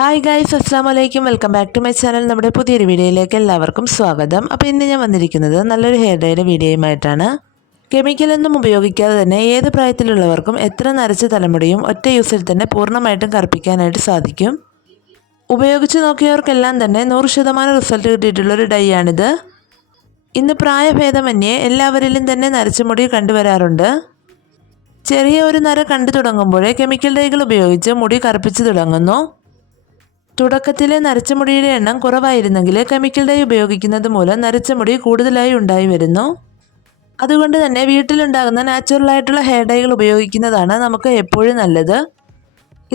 Hi guys അസ്സാം വലൈക്കും welcome back to my channel നമ്മുടെ പുതിയൊരു വീഡിയോയിലേക്ക് എല്ലാവർക്കും സ്വാഗതം. അപ്പോൾ ഇന്ന് ഞാൻ വന്നിരിക്കുന്നത് നല്ലൊരു ഹെയർ ഡൈയുടെ വീഡിയോയുമായിട്ടാണ്. കെമിക്കലൊന്നും ഉപയോഗിക്കാതെ തന്നെ ഏത് പ്രായത്തിലുള്ളവർക്കും എത്ര നരച്ച തലമുടിയും ഒറ്റ യൂസിൽ തന്നെ പൂർണമായിട്ടും കറുപ്പിക്കാനായിട്ട് സാധിക്കും. ഉപയോഗിച്ച് നോക്കിയവർക്കെല്ലാം തന്നെ നൂറ് ശതമാനം റിസൾട്ട് കിട്ടിയിട്ടുള്ളൊരു ഡൈ ആണിത്. ഇന്ന് പ്രായഭേദമന്യേ എല്ലാവരിലും തന്നെ നരച്ച മുടി കണ്ടുവരാറുണ്ട്. ചെറിയ ഒരു നര കണ്ടു തുടങ്ങുമ്പോഴേ കെമിക്കൽ ഡൈകൾ ഉപയോഗിച്ച് മുടി കറുപ്പിച്ച് തുടങ്ങുന്നു. തുടക്കത്തിലെ നരച്ച മുടിയുടെ എണ്ണം കുറവായിരുന്നെങ്കിൽ കെമിക്കൽ ഡൈ ഉപയോഗിക്കുന്നത് മൂലം നരച്ച മുടി കൂടുതലായി ഉണ്ടായി വരുന്നു. അതുകൊണ്ട് തന്നെ വീട്ടിലുണ്ടാകുന്ന നാച്ചുറലായിട്ടുള്ള ഹെയർ ഡൈകൾ ഉപയോഗിക്കുന്നതാണ് നമുക്ക് എപ്പോഴും നല്ലത്.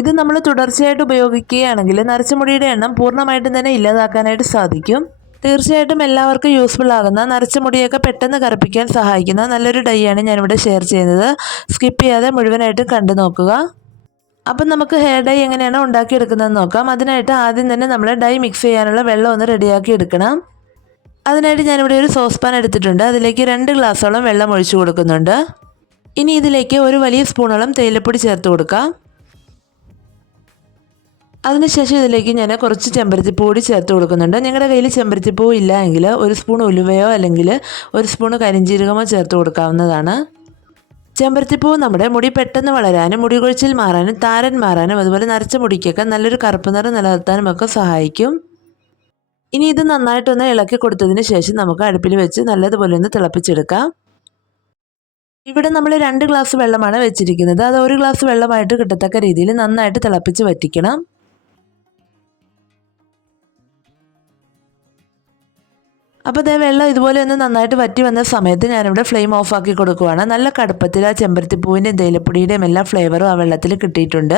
ഇത് നമ്മൾ തുടർച്ചയായിട്ട് ഉപയോഗിക്കുകയാണെങ്കിൽ നരച്ച മുടിയുടെ എണ്ണം പൂർണമായിട്ടും തന്നെ ഇല്ലാതാക്കാനായിട്ട് സാധിക്കും. തീർച്ചയായിട്ടും എല്ലാവർക്കും യൂസ്ഫുൾ ആകുന്ന നരച്ച മുടിയൊക്കെ പെട്ടെന്ന് കറുപ്പിക്കാൻ സഹായിക്കുന്ന നല്ലൊരു ഡൈ ആണ് ഞാനിവിടെ ഷെയർ ചെയ്യുന്നത്. സ്കിപ്പ് ചെയ്യാതെ മുഴുവനായിട്ടും കണ്ടു നോക്കുക. അപ്പം നമുക്ക് ഹെയർ ഡൈ എങ്ങനെയാണ് ഉണ്ടാക്കിയെടുക്കുന്നതെന്ന് നോക്കാം. അതിനായിട്ട് ആദ്യം തന്നെ നമ്മൾ ഡൈ മിക്സ് ചെയ്യാനുള്ള വെള്ളം ഒന്ന് റെഡിയാക്കി എടുക്കണം. അതിനായിട്ട് ഞാനിവിടെ ഒരു സോസ് പാൻ എടുത്തിട്ടുണ്ട്. അതിലേക്ക് രണ്ട് ഗ്ലാസ്സോളം വെള്ളം ഒഴിച്ചു കൊടുക്കുന്നുണ്ട്. ഇനി ഇതിലേക്ക് ഒരു വലിയ സ്പൂണോളം തേയിലപ്പൊടി ചേർത്ത് കൊടുക്കാം. അതിനുശേഷം ഇതിലേക്ക് ഞാൻ കുറച്ച് ചെമ്പരത്തിപ്പൂ കൂടി ചേർത്ത് കൊടുക്കുന്നുണ്ട്. ഞങ്ങളുടെ കയ്യിൽ ചെമ്പരത്തിപ്പൂ ഇല്ല എങ്കിൽ ഒരു സ്പൂൺ ഉലുവയോ അല്ലെങ്കിൽ ഒരു സ്പൂൺ കരിഞ്ചീരകമോ ചേർത്ത് കൊടുക്കാവുന്നതാണ്. ചെമ്പരത്തിപ്പൂ നമ്മുടെ മുടി പെട്ടെന്ന് വളരാനും മുടി കൊഴിച്ചിൽ മാറാനും താരൻ മാറാനും അതുപോലെ നരച്ച മുടിക്കൊക്കെ നല്ലൊരു കറുപ്പ് നിറം നിലനിർത്താനും ഒക്കെ സഹായിക്കും. ഇനി ഇത് നന്നായിട്ടൊന്ന് ഇളക്കി കൊടുത്തതിന് ശേഷം നമുക്ക് അടുപ്പിൽ വെച്ച് നല്ലതുപോലെ ഒന്ന് തിളപ്പിച്ചെടുക്കാം. ഇവിടെ നമ്മൾ രണ്ട് ഗ്ലാസ് വെള്ളമാണ് വെച്ചിരിക്കുന്നത്. അത് ഒരു ഗ്ലാസ് വെള്ളമായിട്ട് കിട്ടത്തക്ക രീതിയിൽ നന്നായിട്ട് തിളപ്പിച്ച് വറ്റിക്കണം. അപ്പോൾ ദേ വെള്ളം ഇതുപോലെ ഒന്ന് നന്നായിട്ട് വറ്റി വന്ന സമയത്ത് ഞാനിവിടെ ഫ്ലെയിം ഓഫ് ആക്കി കൊടുക്കുവാണ്. നല്ല കടുപ്പത്തിൽ ആ ചെമ്പരത്തിപ്പൂവിന്റെയും തേയിലപ്പൊടിയുടെയും എല്ലാ ഫ്ലേവറും ആ വെള്ളത്തിൽ കിട്ടിയിട്ടുണ്ട്.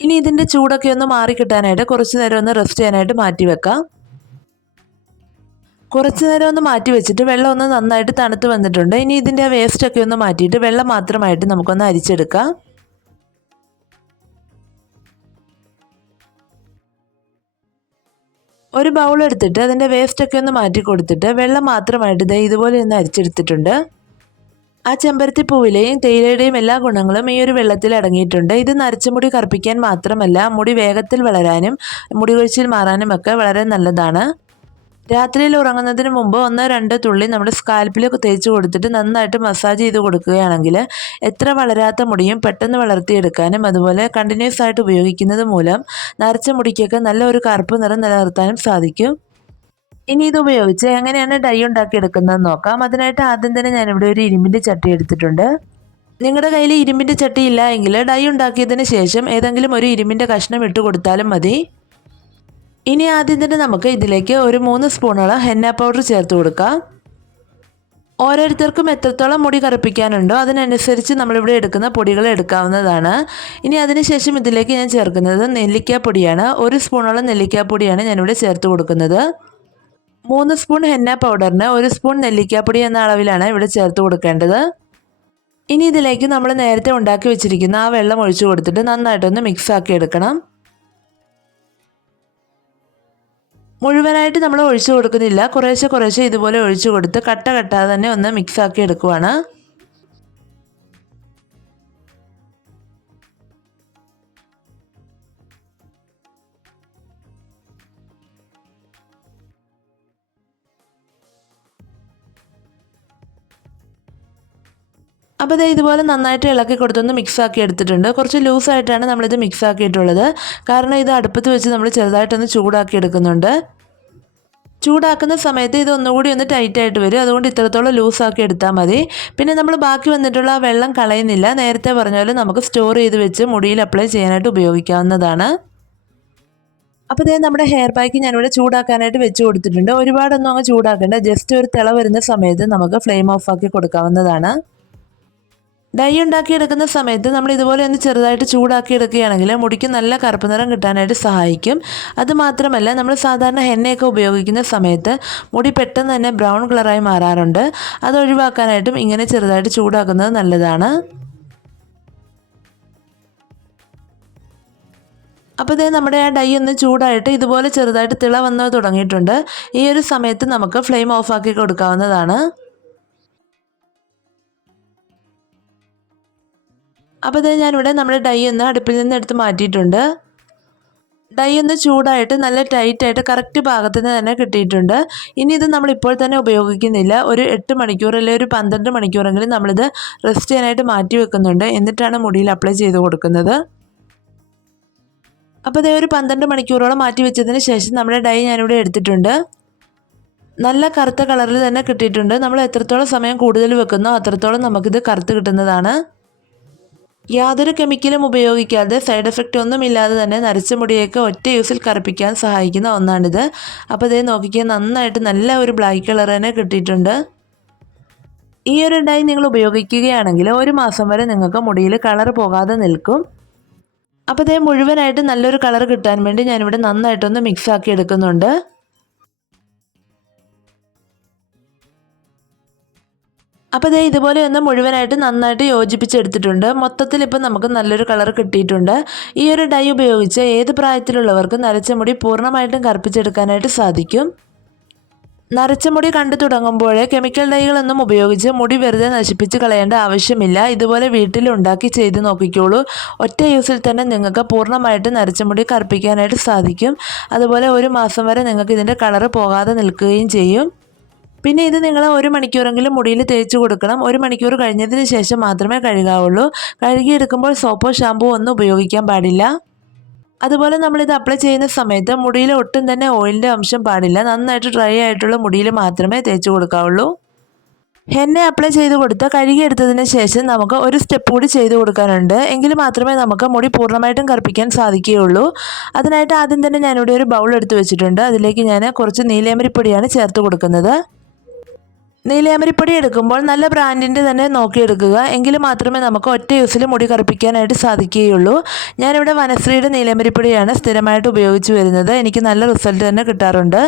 ഇനി ഇതിന്റെ ചൂടൊക്കെ ഒന്ന് മാറി കിട്ടാനായിട്ട് കുറച്ച് നേരം ഒന്ന് റെസ്റ്റ് ചെയ്യാനായിട്ട് മാറ്റി വെക്കാം. കുറച്ച് നേരം ഒന്ന് മാറ്റി വെച്ചിട്ട് വെള്ളം ഒന്ന് നന്നായിട്ട് തണുത്ത് വന്നിട്ടുണ്ട്. ഇനി ഇതിന്റെ ആ വേസ്റ്റൊക്കെ ഒന്ന് മാറ്റിയിട്ട് വെള്ളം മാത്രമായിട്ട് നമുക്കൊന്ന് അരിച്ചെടുക്കാം. ഒരു ബൗൾ എടുത്തിട്ട് അതിന്റെ വേസ്റ്റൊക്കെ ഒന്ന് മാറ്റി കൊടുത്തിട്ട് വെള്ളം മാത്രമായിട്ട് ദേ ഇതുപോലെ ഒന്ന് അരിച്ചെടുത്തിട്ടുണ്ട്. ആ ചെമ്പരത്തി പൂവിലെയും തേയിലയുടെയും എല്ലാ ഗുണങ്ങളും ഈ ഒരു വെള്ളത്തിൽ അടങ്ങിയിട്ടുണ്ട്. ഇത് നരച്ച മുടി കറുപ്പിക്കാൻ മാത്രമല്ല മുടി വേഗത്തിൽ വളരാനും മുടി കൊഴിച്ചിൽ മാറാനും ഒക്കെ വളരെ നല്ലതാണ്. രാത്രിയിൽ ഉറങ്ങുന്നതിന് മുമ്പ് ഒന്നോ രണ്ടോ തുള്ളി നമ്മുടെ സ്കാൽപ്പിൽ തേച്ച് കൊടുത്തിട്ട് നന്നായിട്ട് മസാജ് ചെയ്ത് കൊടുക്കുകയാണെങ്കിൽ എത്ര വളരാത്ത മുടിയും പെട്ടെന്ന് വളർത്തിയെടുക്കാനും അതുപോലെ കണ്ടിന്യൂസ് ആയിട്ട് ഉപയോഗിക്കുന്നത് മൂലം നരച്ച മുടിക്കൊക്കെ നല്ല ഒരു കറുപ്പ് നിറം നിലനിർത്താനും സാധിക്കും. ഇനി ഇത് ഉപയോഗിച്ച് എങ്ങനെയാണ് ഡൈ ഉണ്ടാക്കിയെടുക്കുന്നതെന്ന് നോക്കാം. അതിനായിട്ട് ആദ്യം തന്നെ ഞാനിവിടെ ഒരു ഇരുമ്പിന്റെ ചട്ടി എടുത്തിട്ടുണ്ട്. നിങ്ങളുടെ കയ്യിൽ ഇരുമ്പിന്റെ ചട്ടി ഇല്ല എങ്കിൽ ഡൈ ഉണ്ടാക്കിയതിന് ശേഷം ഏതെങ്കിലും ഒരു ഇരുമ്പിന്റെ കഷ്ണം ഇട്ട് കൊടുത്താലും മതി. ഇനി ആദ്യം തന്നെ നമുക്ക് ഇതിലേക്ക് ഒരു മൂന്ന് സ്പൂണോളം ഹെന്ന പൗഡർ ചേർത്ത് കൊടുക്കാം. ഓരോരുത്തർക്കും എത്രത്തോളം മുടി കറുപ്പിക്കാനുണ്ടോ അതിനനുസരിച്ച് നമ്മളിവിടെ എടുക്കുന്ന പൊടികൾ എടുക്കാവുന്നതാണ്. ഇനി അതിനുശേഷം ഇതിലേക്ക് ഞാൻ ചേർക്കുന്നത് നെല്ലിക്കാപ്പൊടിയാണ് ഒരു സ്പൂണോളം നെല്ലിക്കാപ്പൊടിയാണ് ഞാനിവിടെ ചേർത്ത് കൊടുക്കുന്നത്. മൂന്ന് സ്പൂൺ ഹെന്ന പൗഡറിന് ഒരു സ്പൂൺ നെല്ലിക്കാപ്പൊടി എന്ന അളവിലാണ് ഇവിടെ ചേർത്ത് കൊടുക്കേണ്ടത്. ഇനി ഇതിലേക്ക് നമ്മൾ നേരത്തെ ഉണ്ടാക്കി വെച്ചിരിക്കുന്ന ആ വെള്ളം ഒഴിച്ചു കൊടുത്തിട്ട് നന്നായിട്ടൊന്ന് മിക്സ് ആക്കി എടുക്കണം. മുഴുവനായിട്ട് നമ്മൾ ഒഴിച്ചു കൊടുക്കുന്നില്ല. കുറേശ്ശെ കുറേശ്ശെ ഇതുപോലെ ഒഴിച്ചു കൊടുത്ത് കട്ട കട്ടാതെ തന്നെ ഒന്ന് മിക്സാക്കി എടുക്കുവാണ്. അപ്പോൾ ഇത് ഇതുപോലെ നന്നായിട്ട് ഇളക്കി കൊടുത്തൊന്ന് മിക്സ് ആക്കി എടുത്തിട്ടുണ്ട്. കുറച്ച് ലൂസായിട്ടാണ് നമ്മളിത് മിക്സ് ആക്കിയിട്ടുള്ളത്. കാരണം ഇത് അടുപ്പത്ത് വെച്ച് നമ്മൾ ചെറുതായിട്ടൊന്ന് ചൂടാക്കി എടുക്കുന്നുണ്ട്. ചൂടാക്കുന്ന സമയത്ത് ഇത് ഒന്നുകൂടി ഒന്ന് ടൈറ്റായിട്ട് വരും. അതുകൊണ്ട് ഇത്രത്തോളം ലൂസാക്കി എടുത്താൽ മതി. പിന്നെ നമ്മൾ ബാക്കി വന്നിട്ടുള്ള ആ വെള്ളം കളയുന്നില്ല. നേരത്തെ പറഞ്ഞ പോലെ നമുക്ക് സ്റ്റോർ ചെയ്ത് വെച്ച് മുടിയിൽ അപ്ലൈ ചെയ്യാനായിട്ട് ഉപയോഗിക്കാവുന്നതാണ്. അപ്പോൾ ഇതേ നമ്മുടെ ഹെയർ പാക്ക് ഞാനിവിടെ ചൂടാക്കാനായിട്ട് വെച്ച് കൊടുത്തിട്ടുണ്ട്. ഒരുപാടൊന്നും അങ്ങ് ചൂടാക്കേണ്ട. ജസ്റ്റ് ഒരു തിള വരുന്ന സമയത്ത് നമുക്ക് ഫ്ലെയിം ഓഫ് ആക്കി കൊടുക്കാവുന്നതാണ്. ഡൈ ഉണ്ടാക്കിയെടുക്കുന്ന സമയത്ത് നമ്മൾ ഇതുപോലെ ഒന്ന് ചെറുതായിട്ട് ചൂടാക്കി എടുക്കുകയാണെങ്കിൽ മുടിക്ക് നല്ല കറുപ്പ് നിറം കിട്ടാനായിട്ട് സഹായിക്കും. അതുമാത്രമല്ല നമ്മൾ സാധാരണ ഹെന്നയൊക്കെ ഉപയോഗിക്കുന്ന സമയത്ത് മുടി പെട്ടെന്ന് തന്നെ ബ്രൗൺ കളറായി മാറാറുണ്ട്. അത് ഒഴിവാക്കാനായിട്ടും ഇങ്ങനെ ചെറുതായിട്ട് ചൂടാക്കുന്നത് നല്ലതാണ്. അപ്പോൾ ഇതേ നമ്മുടെ ആ ഡൈ ഒന്ന് ചൂടായിട്ട് ഇതുപോലെ ചെറുതായിട്ട് തിള വന്ന് തുടങ്ങിയിട്ടുണ്ട്. ഈ ഒരു സമയത്ത് നമുക്ക് ഫ്ലെയിം ഓഫാക്കി കൊടുക്കാവുന്നതാണ്. അപ്പോൾ ഇത് ഞാനിവിടെ നമ്മുടെ ഡൈ ഒന്ന് അടുപ്പിൽ നിന്ന് എടുത്ത് മാറ്റിയിട്ടുണ്ട്. ഡൈ ഒന്ന് ചൂടായിട്ട് നല്ല ടൈറ്റായിട്ട് കറക്റ്റ് പാകത്തിന് തന്നെ കിട്ടിയിട്ടുണ്ട്. ഇനി ഇത് നമ്മളിപ്പോൾ തന്നെ ഉപയോഗിക്കുന്നില്ല. ഒരു എട്ട് മണിക്കൂർ അല്ലെങ്കിൽ ഒരു പന്ത്രണ്ട് മണിക്കൂറെങ്കിലും നമ്മളിത് റെസ്റ്റ് ചെയ്യാനായിട്ട് മാറ്റി വെക്കുന്നുണ്ട്. എന്നിട്ടാണ് മുടിയിൽ അപ്ലൈ ചെയ്ത് കൊടുക്കുന്നത്. അപ്പോൾ ഇതേ ഒരു പന്ത്രണ്ട് മണിക്കൂറോളം മാറ്റി വെച്ചതിന് ശേഷം നമ്മുടെ ഡൈ ഞാനിവിടെ എടുത്തിട്ടുണ്ട്. നല്ല കറുത്ത കളറിൽ തന്നെ കിട്ടിയിട്ടുണ്ട്. നമ്മൾ എത്രത്തോളം സമയം കൂടുതൽ വെക്കുന്നോ അത്രത്തോളം നമുക്കിത് കറുത്ത് കിട്ടുന്നതാണ്. യാതൊരു കെമിക്കലും ഉപയോഗിക്കാതെ സൈഡ് എഫക്റ്റ് ഒന്നും ഇല്ലാതെ തന്നെ നരച്ച മുടിയൊക്കെ ഒറ്റ യൂസിൽ കറുപ്പിക്കാൻ സഹായിക്കുന്ന ഒന്നാണിത്. അപ്പോൾ ഇതേ നോക്കിക്കാൻ നന്നായിട്ട് നല്ല ഒരു ബ്ലാക്ക് കളർ തന്നെ കിട്ടിയിട്ടുണ്ട്. ഈ ഒരു ഡൈ നിങ്ങൾ ഉപയോഗിക്കുകയാണെങ്കിൽ ഒരു മാസം വരെ നിങ്ങൾക്ക് മുടിയിൽ കളർ പോകാതെ നിൽക്കും. അപ്പോൾ ഇതേ മുഴുവനായിട്ട് നല്ലൊരു കളർ കിട്ടാൻ വേണ്ടി ഞാനിവിടെ നന്നായിട്ടൊന്ന് മിക്സ് ആക്കി എടുക്കുന്നുണ്ട്. അപ്പോൾ ഇതേ ഇതുപോലെ ഒന്ന് മുഴുവനായിട്ട് നന്നായിട്ട് യോജിപ്പിച്ചെടുത്തിട്ടുണ്ട്. മൊത്തത്തിൽ ഇപ്പം നമുക്ക് നല്ലൊരു കളർ കിട്ടിയിട്ടുണ്ട്. ഈ ഒരു ഡൈ ഉപയോഗിച്ച് ഏത് പ്രായത്തിലുള്ളവർക്കും നരച്ച മുടി പൂർണമായിട്ടും കറുപ്പിച്ചെടുക്കാനായിട്ട് സാധിക്കും. നരച്ച മുടി കണ്ടു തുടങ്ങുമ്പോഴേ കെമിക്കൽ ഡൈകളൊന്നും ഉപയോഗിച്ച് മുടി വെറുതെ നശിപ്പിച്ച് കളയേണ്ട ആവശ്യമില്ല. ഇതുപോലെ വീട്ടിൽ ഉണ്ടാക്കി ചെയ്ത് നോക്കിക്കോളൂ. ഒറ്റ യൂസിൽ തന്നെ നിങ്ങൾക്ക് പൂർണമായിട്ട് നരച്ച മുടി കറുപ്പിക്കാനായിട്ട് സാധിക്കും. അതുപോലെ ഒരു മാസം വരെ നിങ്ങൾക്ക് ഇതിന്റെ കളറ് പോകാതെ നിൽക്കുകയും ചെയ്യും. പിന്നെ ഇത് നിങ്ങൾ ഒരു മണിക്കൂറെങ്കിലും മുടിയിൽ തേച്ച് കൊടുക്കണം. ഒരു മണിക്കൂർ കഴിഞ്ഞതിന് ശേഷം മാത്രമേ കഴുകാവുള്ളൂ. കഴുകിയെടുക്കുമ്പോൾ സോപ്പോ ഷാമ്പോ ഒന്നും ഉപയോഗിക്കാൻ പാടില്ല. അതുപോലെ നമ്മളിത് അപ്ലൈ ചെയ്യുന്ന സമയത്ത് മുടിയിൽ ഒട്ടും തന്നെ ഓയിലിന്റെ അംശം പാടില്ല. നന്നായിട്ട് ഡ്രൈ ആയിട്ടുള്ള മുടിയിൽ മാത്രമേ തേച്ച് കൊടുക്കാവുള്ളൂ. ഹെന്നെ അപ്ലൈ ചെയ്ത് കൊടുത്ത് കഴുകിയെടുത്തതിന് ശേഷം നമുക്ക് ഒരു സ്റ്റെപ്പ് കൂടി ചെയ്ത് കൊടുക്കാനുണ്ട്. എങ്കിൽ മാത്രമേ നമുക്ക് മുടി പൂർണമായിട്ടും കറുപ്പിക്കാൻ സാധിക്കുകയുള്ളൂ. അതിനായിട്ട് ആദ്യം തന്നെ ഞാനിവിടെ ഒരു ബൗൾ എടുത്ത് വെച്ചിട്ടുണ്ട്. അതിലേക്ക് ഞാൻ കുറച്ച് നീലേമരിപ്പൊടിയാണ് ചേർത്ത് കൊടുക്കുന്നത്. നീലയാമരിപ്പൊടി എടുക്കുമ്പോൾ നല്ല ബ്രാൻഡിന്റെ തന്നെ നോക്കിയെടുക്കുക. എങ്കിൽ മാത്രമേ നമുക്ക് ഒറ്റ യൂസിൽ മുടി കറുപ്പിക്കാനായിട്ട് സാധിക്കുകയുള്ളൂ. ഞാനിവിടെ വനശ്രീയുടെ നീലയാമരിപ്പൊടിയാണ് സ്ഥിരമായിട്ട് ഉപയോഗിച്ച് വരുന്നത്. എനിക്ക് നല്ല റിസൾട്ട് തന്നെ കിട്ടാറുണ്ട്.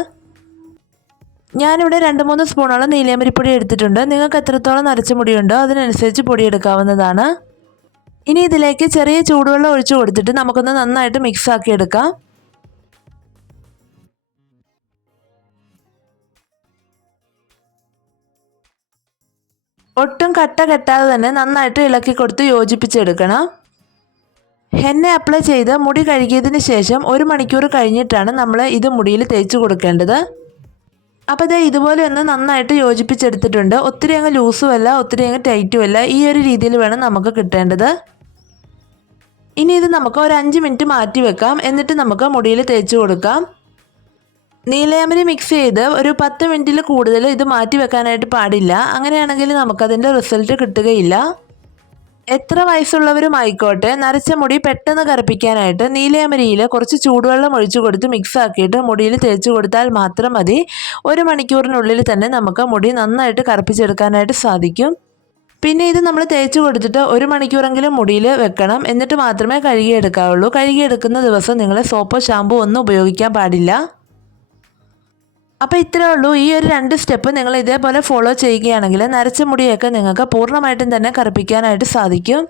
ഞാനിവിടെ രണ്ട് മൂന്ന് സ്പൂണോളം നീലയാമരിപ്പൊടി എടുത്തിട്ടുണ്ട്. നിങ്ങൾക്ക് എത്രത്തോളം നരച്ച മുടിയുണ്ടോ അതിനനുസരിച്ച് പൊടി എടുക്കാവുന്നതാണ് ഇനി ഇതിലേക്ക് ചെറിയ ചൂടുവെള്ളം ഒഴിച്ചു കൊടുത്തിട്ട് നമുക്കൊന്ന് നന്നായിട്ട് മിക്സ് ആക്കി എടുക്കാം ഒട്ടും കട്ട കെട്ടാതെ തന്നെ നന്നായിട്ട് ഇളക്കി കൊടുത്ത് യോജിപ്പിച്ചെടുക്കണം. ഹെന്ന അപ്ലൈ ചെയ്ത് മുടി കഴുകിയതിന് ശേഷം ഒരു മണിക്കൂർ കഴിഞ്ഞിട്ടാണ് നമ്മൾ ഇത് മുടിയിൽ തേച്ച് കൊടുക്കേണ്ടത്. അപ്പോൾ ഇതേ ഇതുപോലെ ഒന്ന് നന്നായിട്ട് യോജിപ്പിച്ചെടുത്തിട്ടുണ്ട്. ഒത്തിരി അങ്ങ് ലൂസുമല്ല ഒത്തിരി അങ്ങ് ടൈറ്റുമല്ല ഈ ഒരു രീതിയിൽ വേണം നമുക്ക് കിട്ടേണ്ടത്. ഇനി ഇത് നമുക്ക് ഒരു അഞ്ച് മിനിറ്റ് മാറ്റി വെക്കാം. എന്നിട്ട് നമുക്ക് മുടിയിൽ തേച്ച് കൊടുക്കാം. നീലയാമരി മിക്സ് ചെയ്ത് ഒരു പത്ത് മിനിറ്റിൽ കൂടുതൽ ഇത് മാറ്റി വെക്കാനായിട്ട് പാടില്ല. അങ്ങനെയാണെങ്കിൽ നമുക്കതിന്റെ റിസൾട്ട് കിട്ടുകയില്ല. എത്ര വയസ്സുള്ളവരും ആയിക്കോട്ടെ നരച്ച മുടി പെട്ടെന്ന് കറുപ്പിക്കാനായിട്ട് നീലയമരിയിൽ കുറച്ച് ചൂടുവെള്ളം ഒഴിച്ചു കൊടുത്ത് മിക്സ് ആക്കിയിട്ട് മുടിയിൽ തേച്ചു കൊടുത്താൽ മാത്രം മതി. ഒരു മണിക്കൂറിനുള്ളിൽ തന്നെ നമുക്ക് മുടി നന്നായിട്ട് കറുപ്പിച്ചെടുക്കാനായിട്ട് സാധിക്കും. പിന്നെ ഇത് നമ്മൾ തേച്ച് കൊടുത്തിട്ട് ഒരു മണിക്കൂറെങ്കിലും മുടിയിൽ വെക്കണം. എന്നിട്ട് മാത്രമേ കഴുകിയെടുക്കാവുള്ളൂ. കഴുകിയെടുക്കുന്ന ദിവസം നിങ്ങൾ സോപ്പോ ഷാമ്പൂ ഒന്നും ഉപയോഗിക്കാൻ പാടില്ല. അപ്പോൾ ഇത്രേ ഉള്ളൂ. ഈ ഒരു രണ്ട് സ്റ്റെപ്പ് നിങ്ങൾ ഇതേപോലെ ഫോളോ ചെയ്യുകയാണെങ്കിൽ നരച്ച മുടിയൊക്കെ നിങ്ങൾക്ക് പൂർണമായിട്ടും തന്നെ കറുപ്പിക്കാനായിട്ട് സാധിക്കും.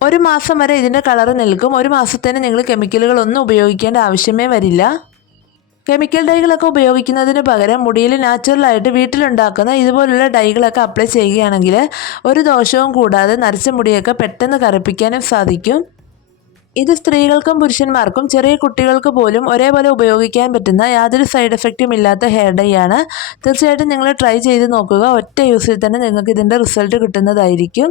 ഒരു മാസം വരെ ഇതിന്റെ കളർ നിൽക്കും. ഒരു മാസത്തേന് നിങ്ങൾ കെമിക്കലുകളൊന്നും ഉപയോഗിക്കേണ്ട ആവശ്യമേ വരില്ല. കെമിക്കൽ ഡൈകളൊക്കെ ഉപയോഗിക്കുന്നതിന് പകരം മുടിയിൽ നാച്ചുറലായിട്ട് വീട്ടിലുണ്ടാക്കുന്ന ഇതുപോലുള്ള ഡൈകളൊക്കെ അപ്ലൈ ചെയ്യുകയാണെങ്കിൽ ഒരു ദോഷവും കൂടാതെ നരച്ച മുടിയൊക്കെ പെട്ടെന്ന് കറുപ്പിക്കാനും സാധിക്കും. ഇത് സ്ത്രീകൾക്കും പുരുഷന്മാർക്കും ചെറിയ കുട്ടികൾക്ക് പോലും ഒരേപോലെ ഉപയോഗിക്കാൻ പറ്റുന്ന യാതൊരു സൈഡ് എഫക്റ്റും ഇല്ലാത്ത ഹെയർ ഡൈ ആണ്. തീർച്ചയായിട്ടും നിങ്ങൾ ട്രൈ ചെയ്ത് നോക്കുക. ഒറ്റ യൂസിൽ തന്നെ നിങ്ങൾക്ക് ഇതിന്റെ റിസൾട്ട് കിട്ടുന്നതായിരിക്കും.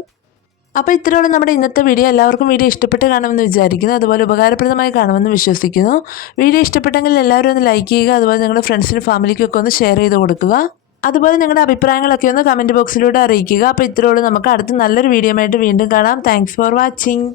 അപ്പോൾ ഇത്രയോളം നമ്മുടെ ഇന്നത്തെ വീഡിയോ. എല്ലാവർക്കും വീഡിയോ ഇഷ്ടപ്പെട്ട് കാണുമെന്ന് വിചാരിക്കുന്നു. അതുപോലെ ഉപകാരപ്രദമായി കാണുമെന്ന് വിശ്വസിക്കുന്നു. വീഡിയോ ഇഷ്ടപ്പെട്ടെങ്കിൽ എല്ലാവരും ഒന്ന് ലൈക്ക് ചെയ്യുക. അതുപോലെ നിങ്ങളുടെ ഫ്രണ്ട്സിനും ഫാമിലിക്കൊക്കെ ഒന്ന് ഷെയർ ചെയ്ത് കൊടുക്കുക. അതുപോലെ നിങ്ങളുടെ അഭിപ്രായങ്ങളൊക്കെ ഒന്ന് കമന്റ് ബോക്സിലൂടെ അറിയിക്കുക. അപ്പോൾ ഇത്രയോളം നമുക്ക് അടുത്ത നല്ലൊരു വീഡിയോ ആയിട്ട് വീണ്ടും കാണാം. Thanks for watching